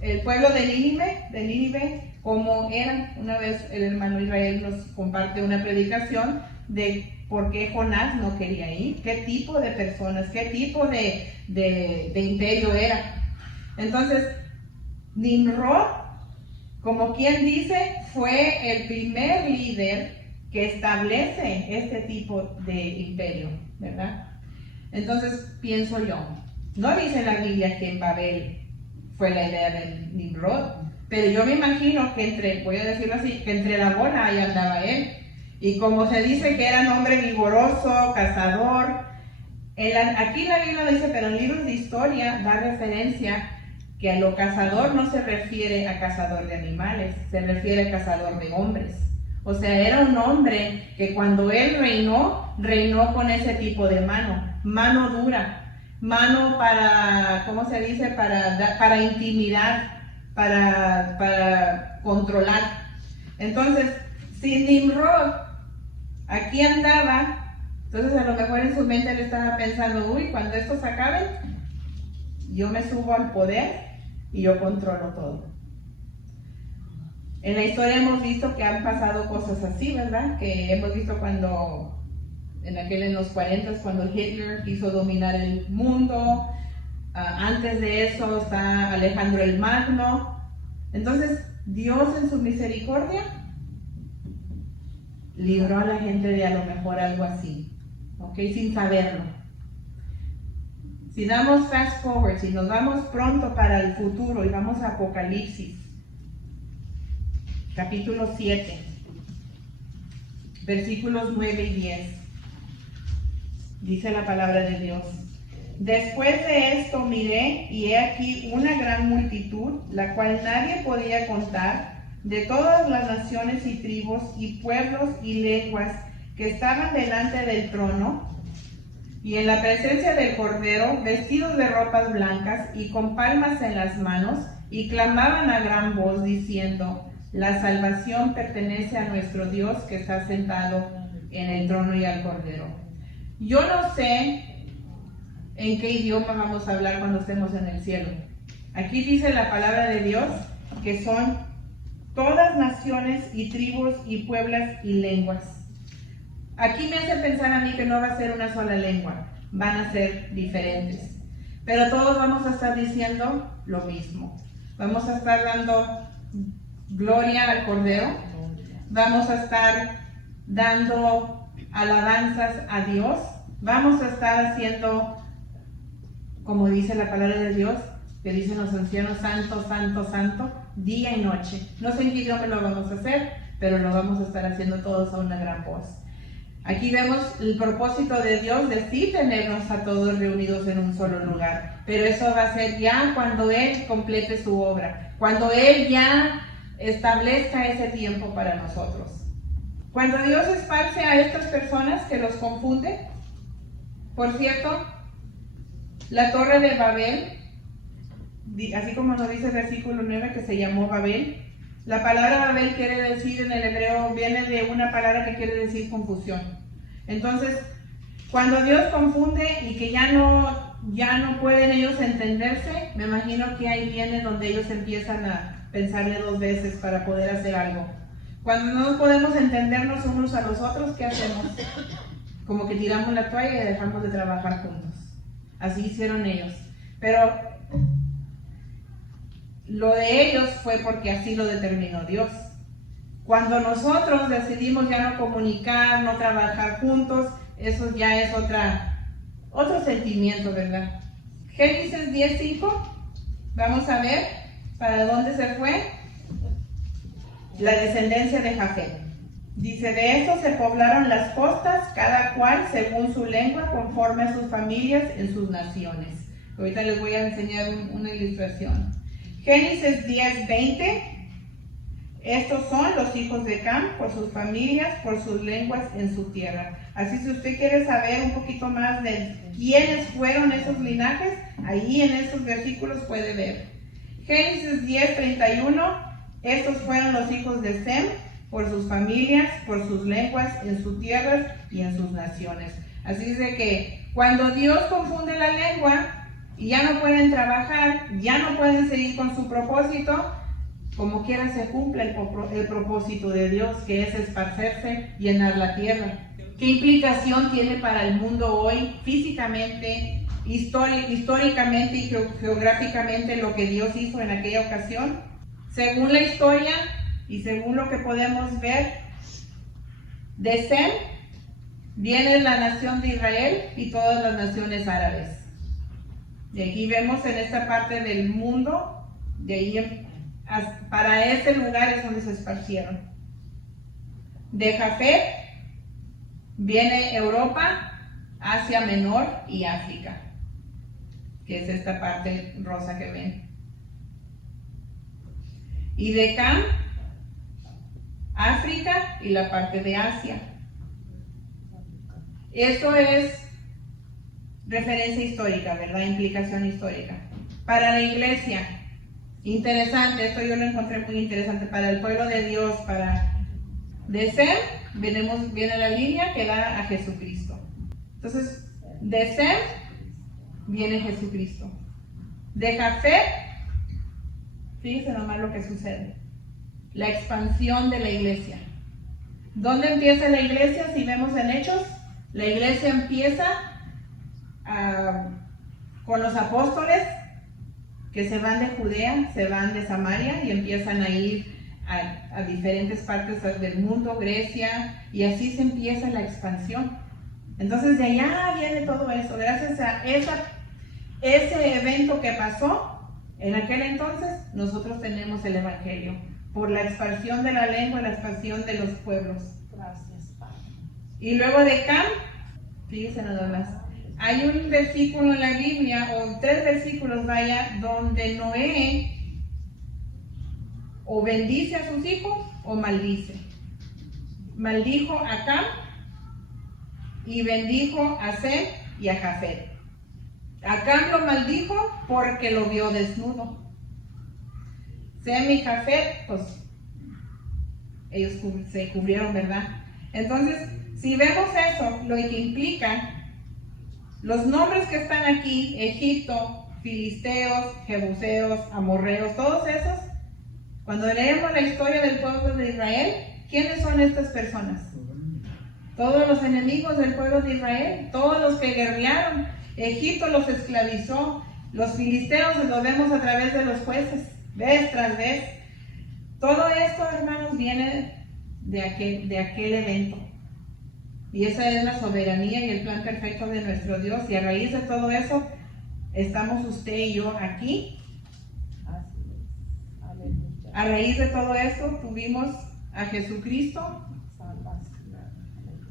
el pueblo de Nínive, como eran. Una vez el hermano Israel nos comparte una predicación de por qué Jonás no quería ir, qué tipo de personas, qué tipo de imperio era. Entonces, Nimrod, como quien dice, fue el primer líder que establece este tipo de imperio, ¿verdad? Entonces, pienso yo, no dice en la Biblia que en Babel fue la idea de Nimrod, pero yo me imagino que voy a decirlo así, que entre la bola ahí andaba él. Y como se dice que era un hombre vigoroso, cazador, aquí la Biblia dice, pero en libros de historia da referencia que a lo cazador no se refiere a cazador de animales, se refiere a cazador de hombres. O sea, era un hombre que cuando él reinó con ese tipo de mano dura, mano para, ¿cómo se dice? Para intimidar, para controlar. Entonces, si Nimrod aquí andaba, entonces a lo mejor en su mente le estaba pensando, uy, cuando estos acaben, yo me subo al poder y yo controlo todo. En la historia hemos visto que han pasado cosas así, ¿verdad? Que hemos visto cuando, en los 40, cuando Hitler quiso dominar el mundo. Antes de eso está Alejandro el Magno. Entonces, Dios en su misericordia libró a la gente de a lo mejor algo así, ¿ok? Sin saberlo. Si damos fast forward, si nos vamos pronto para el futuro y vamos a Apocalipsis, capítulo 7, versículos 9 y 10, dice la palabra de Dios. Después de esto miré y he aquí una gran multitud, la cual nadie podía contar, de todas las naciones y tribus y pueblos y lenguas que estaban delante del trono y en la presencia del Cordero, vestidos de ropas blancas y con palmas en las manos, y clamaban a gran voz diciendo, la salvación pertenece a nuestro Dios que está sentado en el trono y al Cordero. Yo no sé en qué idioma vamos a hablar cuando estemos en el cielo. Aquí dice la palabra de Dios que son todas naciones y tribus y pueblos y lenguas. Aquí me hace pensar a mí que no va a ser una sola lengua, van a ser diferentes. Pero todos vamos a estar diciendo lo mismo. Vamos a estar dando gloria al Cordero. Vamos a estar dando alabanzas a Dios. Vamos a estar haciendo, como dice la palabra de Dios, que dicen los ancianos, santo, santo, santo, día y noche. No sé en qué idioma lo vamos a hacer, pero lo vamos a estar haciendo todos a una gran voz. Aquí vemos el propósito de Dios de sí tenernos a todos reunidos en un solo lugar, pero eso va a ser ya cuando Él complete su obra, cuando Él ya establezca ese tiempo para nosotros. Cuando Dios esparce a estas personas que los confunde, por cierto, la torre de Babel, así como nos dice el versículo 9 que se llamó Babel, la palabra Babel quiere decir en el hebreo, viene de una palabra que quiere decir confusión. Entonces, cuando Dios confunde y que ya no pueden ellos entenderse, me imagino que ahí viene donde ellos empiezan a pensarle dos veces para poder hacer algo. Cuando no podemos entendernos unos a los otros, ¿qué hacemos? Como que tiramos la toalla y dejamos de trabajar juntos. Así hicieron ellos. Pero lo de ellos fue porque así lo determinó Dios. Cuando nosotros decidimos ya no comunicar, no trabajar juntos, eso ya es otro sentimiento, ¿verdad? Génesis 10:5, vamos a ver para dónde se fue la descendencia de Jafet. Dice, de estos se poblaron las costas, cada cual según su lengua, conforme a sus familias en sus naciones. Ahorita les voy a enseñar una ilustración. Génesis 10:20, estos son los hijos de Cam, por sus familias, por sus lenguas en su tierra. Así si usted quiere saber un poquito más de quiénes fueron esos linajes, ahí en esos versículos puede ver. Génesis 10:31, estos fueron los hijos de Sem, por sus familias, por sus lenguas en sus tierras y en sus naciones. Así es de que cuando Dios confunde la lengua, y ya no pueden trabajar, ya no pueden seguir con su propósito, como quiera se cumple el propósito de Dios, que es esparcerse, llenar la tierra. ¿Qué implicación tiene para el mundo hoy, físicamente, históricamente y geográficamente lo que Dios hizo en aquella ocasión? Según la historia y según lo que podemos ver, de Sem viene la nación de Israel y todas las naciones árabes. Y aquí vemos en esta parte del mundo, de ahí para ese lugar es donde se esparcieron. De Jafet viene Europa, Asia Menor y África, que es esta parte rosa que ven. Y de Cam, África y la parte de Asia. Eso es referencia histórica, ¿verdad? Implicación histórica. Para la iglesia, interesante, esto yo lo encontré muy interesante, para el pueblo de Dios, de Sem, viene la línea que da a Jesucristo. Entonces, de Sem viene Jesucristo. De Jafet, fíjense nomás lo que sucede. La expansión de la iglesia. ¿Dónde empieza la iglesia? Si vemos en Hechos, la iglesia empieza con los apóstoles que se van de Judea, se van de Samaria y empiezan a ir a diferentes partes del mundo, Grecia, y así se empieza la expansión. Entonces de allá viene todo eso, gracias a ese evento que pasó en aquel entonces, nosotros tenemos el Evangelio, por la expansión de la lengua, la expansión de los pueblos. Gracias, Padre. Y luego de Cam, fíjense nada más, hay un versículo en la Biblia, o 3 versículos vaya, donde Noé o bendice a sus hijos o maldice. Maldijo a Cam y bendijo a Sem y a Jafet. A Cam lo maldijo porque lo vio desnudo. Sem y Jafet, pues ellos se cubrieron, ¿verdad? Entonces, si vemos eso, lo que implica Los nombres que están aquí, Egipto, filisteos, jebuseos, amorreos, todos esos, cuando leemos la historia del pueblo de Israel, ¿quiénes son estas personas? Todos los enemigos del pueblo de Israel, todos los que guerrearon. Egipto los esclavizó, los filisteos lo vemos a través de los jueces, vez tras vez. Todo esto, hermanos, viene de aquel evento. Y esa es la soberanía y el plan perfecto de nuestro Dios. Y a raíz de todo eso, estamos usted y yo aquí. A raíz de todo esto, tuvimos a Jesucristo,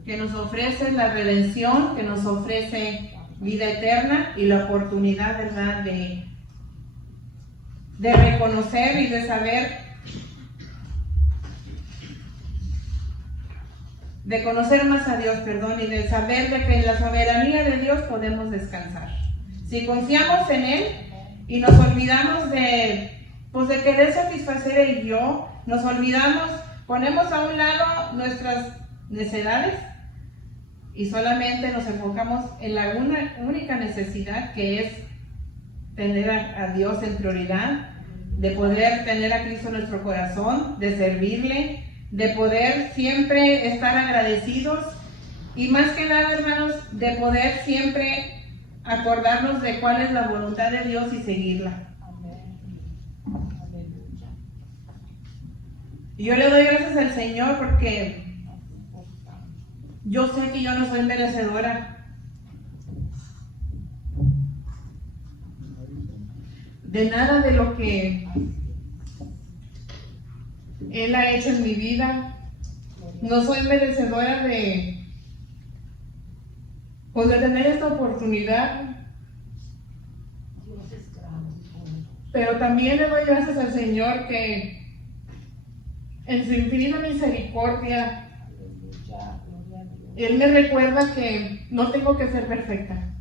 que nos ofrece la redención, que nos ofrece vida eterna y la oportunidad, ¿verdad?, de reconocer y de saber, de conocer más a Dios, y de saber de que en la soberanía de Dios podemos descansar. Si confiamos en Él y nos olvidamos de querer satisfacer el yo, nos olvidamos, ponemos a un lado nuestras necedades y solamente nos enfocamos en la única necesidad, que es tener a Dios en prioridad, de poder tener a Cristo en nuestro corazón, de servirle, de poder siempre estar agradecidos y más que nada, hermanos, de poder siempre acordarnos de cuál es la voluntad de Dios y seguirla. Y yo le doy gracias al Señor porque yo sé que yo no soy merecedora de nada de lo que Él ha hecho en mi vida. No soy merecedora de tener esta oportunidad. Pero también le doy gracias al Señor que en su infinita misericordia Él me recuerda que no tengo que ser perfecta.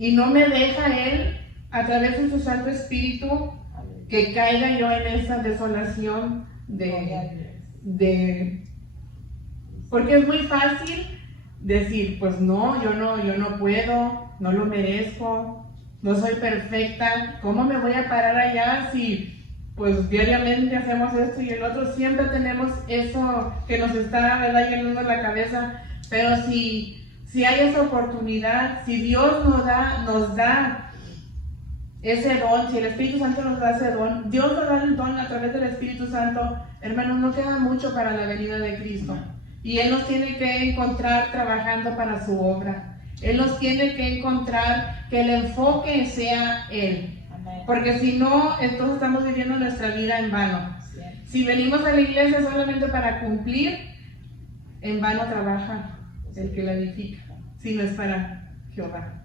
Y no me deja Él, a través de su Santo Espíritu, que caiga yo en esa desolación porque es muy fácil decir, pues no, yo no puedo, no lo merezco, no soy perfecta, ¿cómo me voy a parar allá si pues diariamente hacemos esto y el otro? Siempre tenemos eso que nos está, ¿verdad?, llenando la cabeza. Pero si hay esa oportunidad, si Dios nos da ese don, si el Espíritu Santo nos da ese don, Dios nos da el don a través del Espíritu Santo, hermanos, no queda mucho para la venida de Cristo. Y Él nos tiene que encontrar trabajando para su obra. Él nos tiene que encontrar que el enfoque sea Él. Porque si no, entonces estamos viviendo nuestra vida en vano. Si venimos a la iglesia solamente para cumplir, en vano trabaja el que la edifica, si no es para Jehová.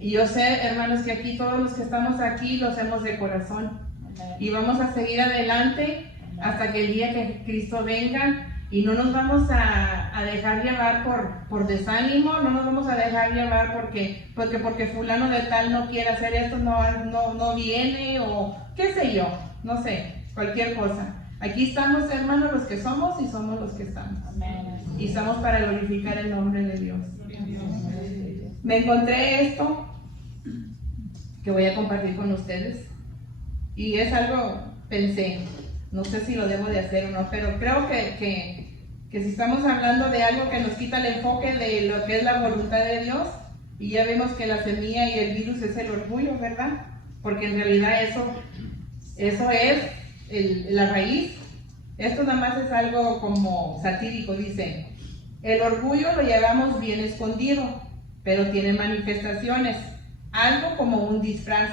Y yo sé, hermanos, que aquí todos los que estamos aquí lo hacemos de corazón. Y vamos a seguir adelante hasta que el día que Cristo venga. Y no nos vamos a dejar llevar por desánimo, no nos vamos a dejar llevar porque fulano de tal no quiere hacer esto, no viene, o qué sé yo, no sé, cualquier cosa. Aquí estamos, hermanos, los que somos y somos los que estamos. Y estamos para glorificar el nombre de Dios. Me encontré esto que voy a compartir con ustedes. Y es algo, pensé, no sé si lo debo de hacer o no, pero creo que si estamos hablando de algo que nos quita el enfoque de lo que es la voluntad de Dios, y ya vemos que la semilla y el virus es el orgullo, ¿verdad? Porque en realidad eso es la raíz. Esto nada más es algo como satírico, dice: el orgullo lo llevamos bien escondido, pero tiene manifestaciones, algo como un disfraz.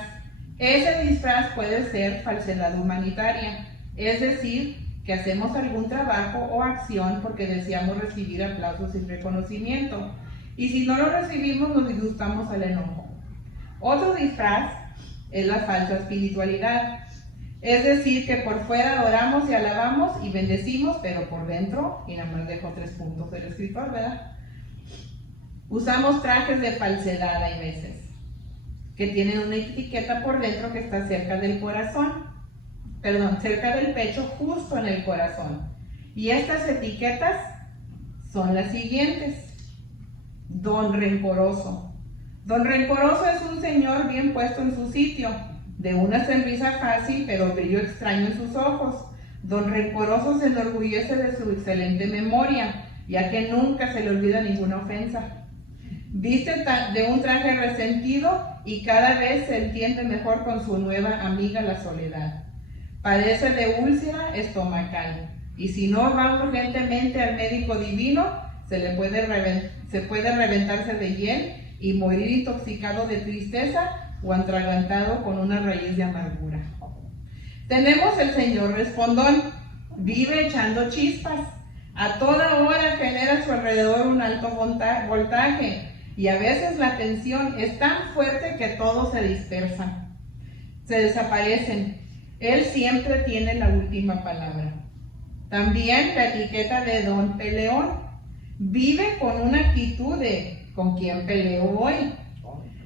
Ese disfraz puede ser falsedad humanitaria, es decir, que hacemos algún trabajo o acción porque deseamos recibir aplausos y reconocimiento, y si no lo recibimos nos disgustamos al enojo. Otro disfraz es la falsa espiritualidad, es decir, que por fuera adoramos y alabamos y bendecimos, pero por dentro, y nada más dejo 3 puntos del escritor, ¿verdad?, usamos trajes de falsedad, hay veces, que tienen una etiqueta por dentro que está cerca del corazón. cerca del pecho, justo en el corazón. Y estas etiquetas son las siguientes. Don rencoroso. Don rencoroso es un señor bien puesto en su sitio, de una sonrisa fácil pero brillo extraño en sus ojos. Don rencoroso se enorgullece de su excelente memoria, ya que nunca se le olvida ninguna ofensa. Viste de un traje resentido y cada vez se entiende mejor con su nueva amiga la soledad. Padece de úlcera estomacal y si no va urgentemente al médico divino, se puede reventarse de hiel y morir intoxicado de tristeza o atragantado con una raíz de amargura. Tenemos el señor respondón, vive echando chispas, a toda hora genera a su alrededor un alto voltaje y a veces la tensión es tan fuerte que todos se dispersan, se desaparecen. Él siempre tiene la última palabra. También la etiqueta de don peleón, vive con una actitud de ¿con quién peleo hoy?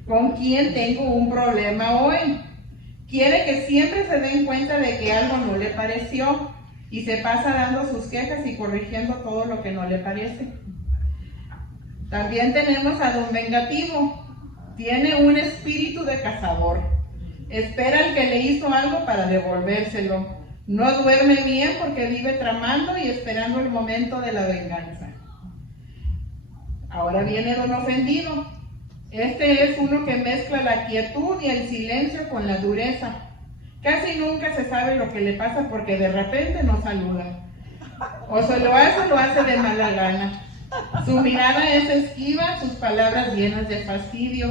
¿Con quién tengo un problema hoy? Quiere que siempre se den cuenta de que algo no le pareció y se pasa dando sus quejas y corrigiendo todo lo que no le parece. También tenemos a don vengativo. Tiene un espíritu de cazador. Espera al que le hizo algo para devolvérselo. No duerme bien porque vive tramando y esperando el momento de la venganza. Ahora viene don ofendido. Este es uno que mezcla la quietud y el silencio con la dureza. Casi nunca se sabe lo que le pasa porque de repente no saluda. O se lo hace de mala gana. Su mirada es esquiva, sus palabras llenas de fastidio.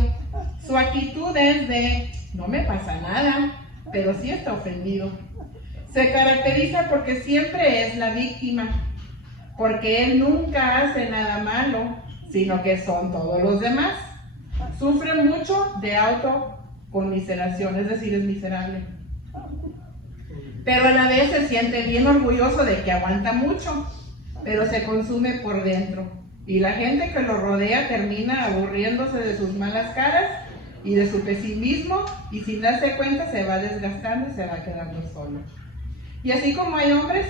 Su actitud es de, no me pasa nada, pero sí está ofendido. Se caracteriza porque siempre es la víctima, porque él nunca hace nada malo, sino que son todos los demás. Sufre mucho de autoconmiseración, es decir, es miserable. Pero a la vez se siente bien orgulloso de que aguanta mucho, pero se consume por dentro. Y la gente que lo rodea termina aburriéndose de sus malas caras y de su pesimismo, y sin darse cuenta se va desgastando y se va quedando solo. Y así como hay hombres,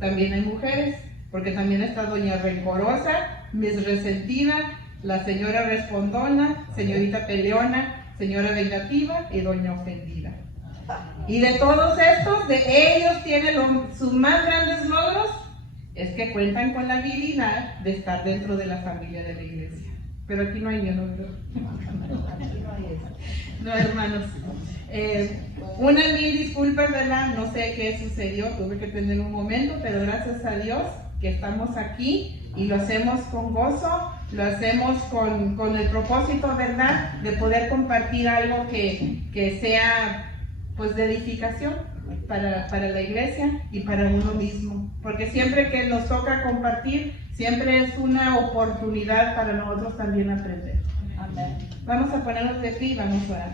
también hay mujeres, porque también está doña rencorosa, Miss resentida, la señora respondona, señorita peleona, señora vengativa y doña ofendida. Y de todos estos, de ellos tienen sus más grandes logros, es que cuentan con la habilidad de estar dentro de la familia de la iglesia. Pero aquí no hay miedo, ¿verdad? No, hermanos. Unas mil disculpas, ¿verdad? No sé qué sucedió, tuve que tener un momento, pero gracias a Dios que estamos aquí y lo hacemos con gozo, lo hacemos con el propósito, ¿verdad?, de poder compartir algo que sea pues de edificación para la iglesia y para uno mismo, porque siempre que nos toca compartir, siempre es una oportunidad para nosotros también aprender. Amén. Vamos a ponernos de pie y vamos a orar.